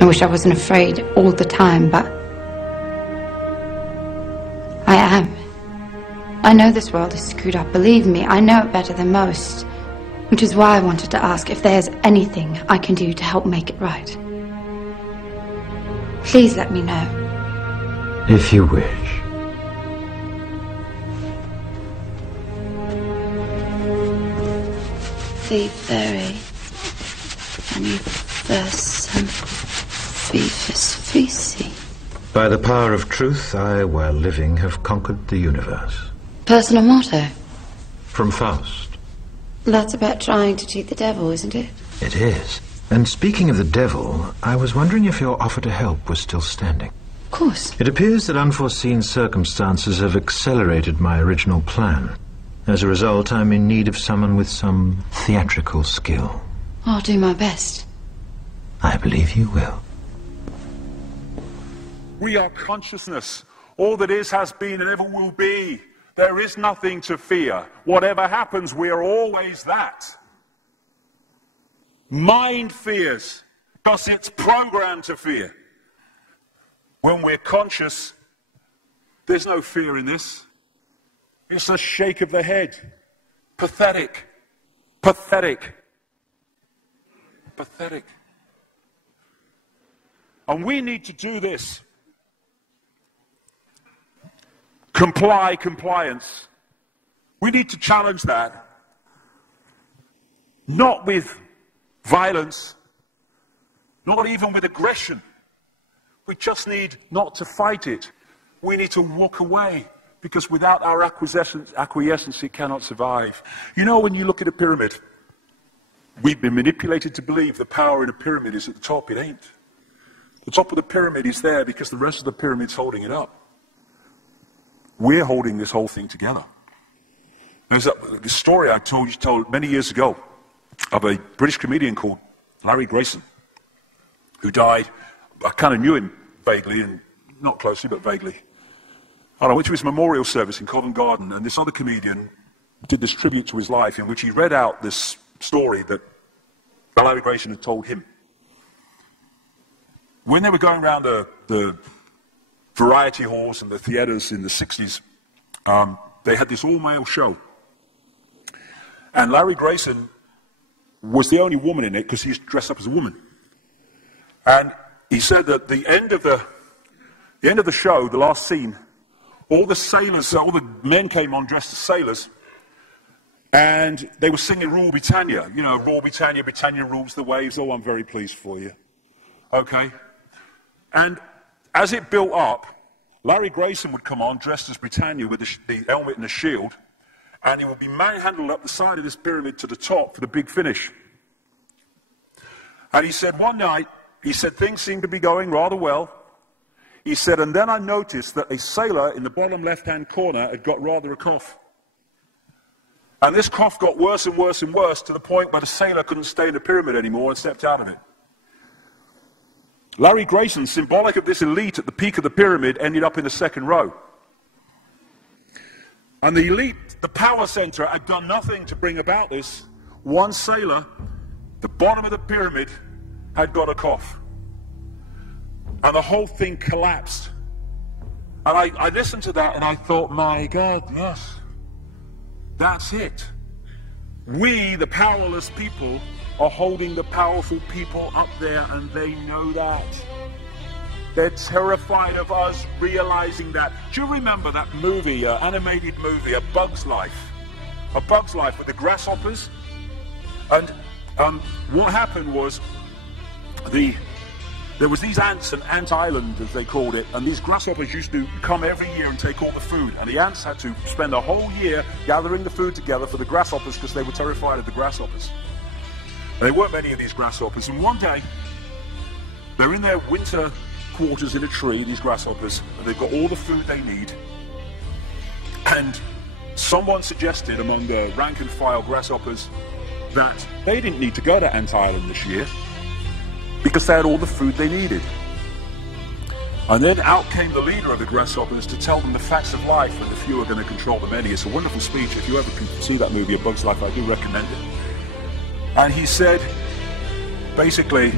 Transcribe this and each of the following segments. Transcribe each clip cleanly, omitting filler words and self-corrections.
I wish I wasn't afraid all the time, but I am. I know this world is screwed up, believe me, I know it better than most. Which is why I wanted to ask if there's anything I can do to help make it right. Please let me know. If you wish. The very anniversum Fisi. By the power of truth, I, while living, have conquered the universe. Personal motto? From Faust. That's about trying to cheat the devil, isn't it? It is. And speaking of the devil, I was wondering if your offer to help was still standing. Of course. It appears that unforeseen circumstances have accelerated my original plan. As a result, I'm in need of someone with some theatrical skill. I'll do my best. I believe you will. We are consciousness. All that is, has been, and ever will be. There is nothing to fear. Whatever happens, we are always that. Mind fears, because it's programmed to fear. When we're conscious, there's no fear in this. It's a shake of the head. Pathetic. Pathetic. Pathetic. And we need to do this. Compliance. We need to challenge that. Not with violence, not even with aggression. We just need not to fight it. We need to walk away, because without our acquiescence, it cannot survive. You know, when you look at a pyramid, we've been manipulated to believe the power in a pyramid is at the top. It ain't. The top of the pyramid is there because the rest of the pyramid's holding it up. We're holding this whole thing together. There's this story I told many years ago of a British comedian called Larry Grayson, who died. I kind of knew him vaguely, and not closely, but vaguely. I went to his memorial service in Covent Garden, and this other comedian did this tribute to his life in which he read out this story that Larry Grayson had told him. When they were going around the variety halls and the theatres in the 60s, they had this all-male show. And Larry Grayson was the only woman in it because he's dressed up as a woman. And he said that the end of the show, the last scene, all the sailors, all the men came on dressed as sailors, and they were singing Rule Britannia. You know, Rule Britannia, Britannia rules the waves. Oh, I'm very pleased for you. Okay? And as it built up, Larry Grayson would come on dressed as Britannia with the helmet and the shield, and he would be manhandled up the side of this pyramid to the top for the big finish. And he said one night, he said things seemed to be going rather well. He said, and then I noticed that a sailor in the bottom left-hand corner had got rather a cough. And this cough got worse and worse and worse to the point where the sailor couldn't stay in the pyramid anymore and stepped out of it. Larry Grayson, symbolic of this elite at the peak of the pyramid, ended up in the second row. And the elite, the power center, had done nothing to bring about this. One sailor, the bottom of the pyramid, had got a cough. And the whole thing collapsed. And I listened to that and I thought, my God, yes, that's it. We, the powerless people, are holding the powerful people up there, and they know that. They're terrified of us realizing that. Do you remember that movie, animated movie, A Bug's Life? A Bug's Life with the grasshoppers? And what happened was, there was these ants, an ant island as they called it, and these grasshoppers used to come every year and take all the food, and the ants had to spend a whole year gathering the food together for the grasshoppers because they were terrified of the grasshoppers. And there weren't many of these grasshoppers, and one day they're in their winter quarters in a tree, these grasshoppers, and they've got all the food they need, and someone suggested among the rank and file grasshoppers that they didn't need to go to Ant Island this year because they had all the food they needed. And then out came the leader of the grasshoppers to tell them the facts of life, and the few are going to control the many. It's a wonderful speech. If you ever can see that movie, A Bug's Life, I do recommend it. And he said, basically,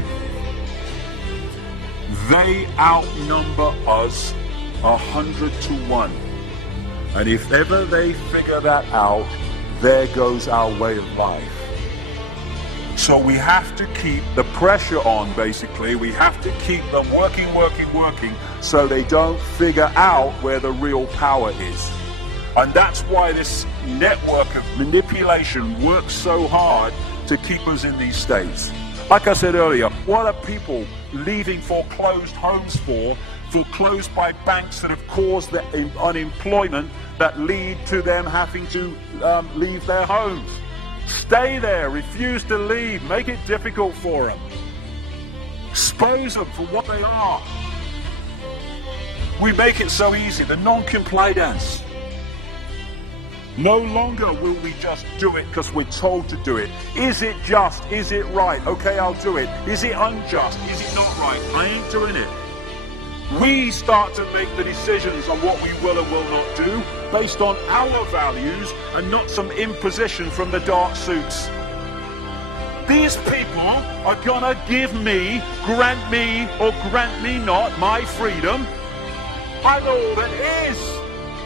They outnumber us 100 to 1. And if ever they figure that out, there goes our way of life. So we have to keep the pressure on, basically. We have to keep them working, so they don't figure out where the real power is. And that's why this network of manipulation works so hard to keep us in these states. Like I said earlier, what are people leaving foreclosed homes for? Foreclosed by banks that have caused the unemployment that lead to them having to leave their homes. Stay there, refuse to leave, make it difficult for them. Expose them for what they are. We make it so easy, the non-compliance. No longer will we just do it because we're told to do it. Is it just? Is it right? Okay, I'll do it. Is it unjust? Is it not right? I ain't doing it. We start to make the decisions on what we will and will not do based on our values and not some imposition from the dark suits. These people are gonna give me, grant me, or grant me not my freedom. I'm all that is.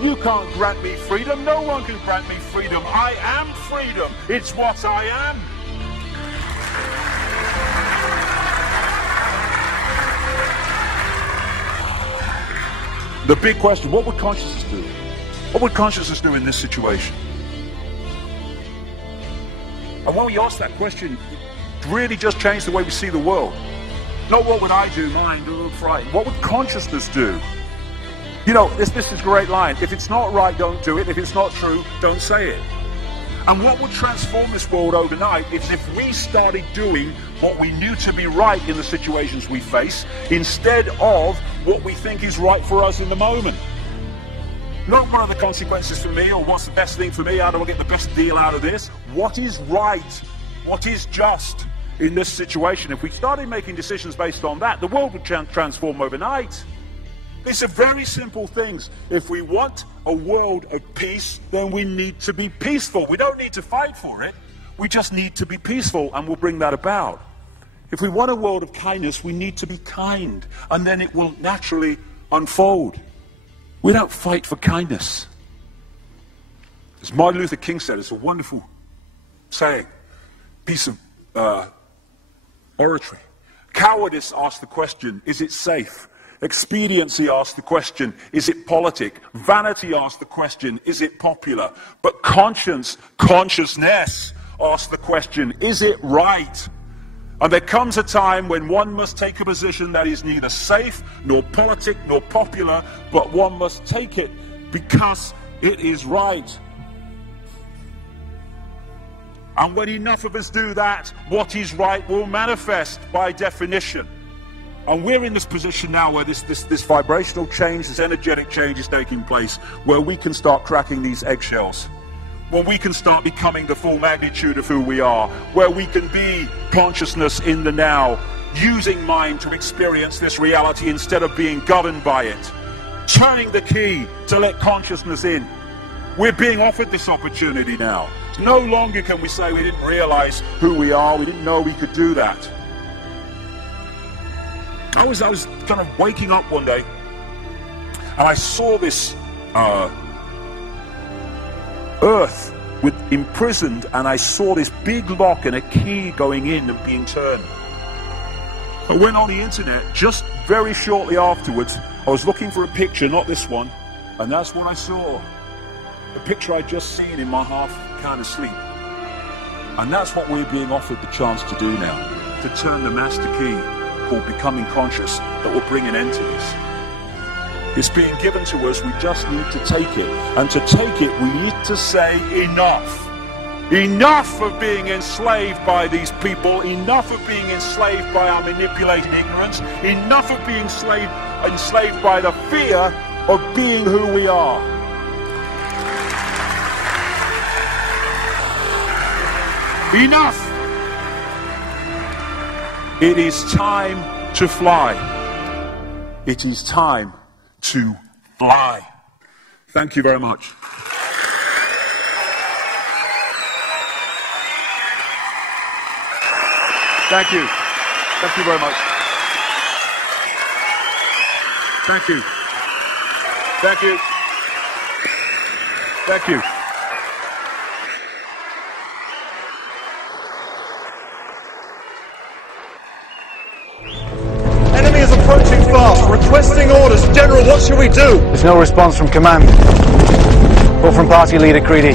You can't grant me freedom. No one can grant me freedom. I am freedom. It's what I am. The big question, what would consciousness do? What would consciousness do in this situation? And when we ask that question, it really just changed the way we see the world. Not what would I do, mine, frightened. What would consciousness do? You know, this is a great line. If it's not right, don't do it. If it's not true, don't say it. And what would transform this world overnight is if we started doing what we knew to be right in the situations we face, instead of what we think is right for us in the moment. Not what are the consequences for me, or what's the best thing for me, how do I get the best deal out of this? What is right? What is just in this situation? If we started making decisions based on that, the world would transform overnight. These are very simple things. If we want a world of peace, then we need to be peaceful. We don't need to fight for it. We just need to be peaceful, and we'll bring that about. If we want a world of kindness, we need to be kind, and then it will naturally unfold. We don't fight for kindness. As Martin Luther King said, it's a wonderful saying, piece of oratory. Cowardice asks the question, is it safe? Expediency asks the question, is it politic? Vanity asks the question, is it popular? But consciousness asks the question, is it right? And there comes a time when one must take a position that is neither safe, nor politic, nor popular, but one must take it because it is right. And when enough of us do that, what is right will manifest by definition. And we're in this position now where this vibrational change, this energetic change is taking place, where we can start cracking these eggshells, where we can start becoming the full magnitude of who we are, where we can be consciousness in the now, using mind to experience this reality instead of being governed by it, turning the key to let consciousness in. We're being offered this opportunity now. No longer can we say we didn't realize who we are, we didn't know we could do that. I was kind of waking up one day, and I saw this earth imprisoned, and I saw this big lock and a key going in and being turned. I went on the internet just very shortly afterwards. I was looking for a picture, not this one, and that's what I saw. The picture I'd just seen in my half kind of sleep. And that's what we're being offered the chance to do now, to turn the master key called becoming conscious that will bring an end to this. It's being given to us, we just need to take it. And to take it, we need to say enough. Enough of being enslaved by these people, enough of being enslaved by our manipulated ignorance, enough of being enslaved by the fear of being who we are. Enough! It is time to fly. It is time to fly. Thank you very much. Thank you. Thank you very much. Thank you. Thank you. Thank you. Enemy is approaching fast, requesting orders. General, what should we do? There's no response from command, or from party leader Creedy.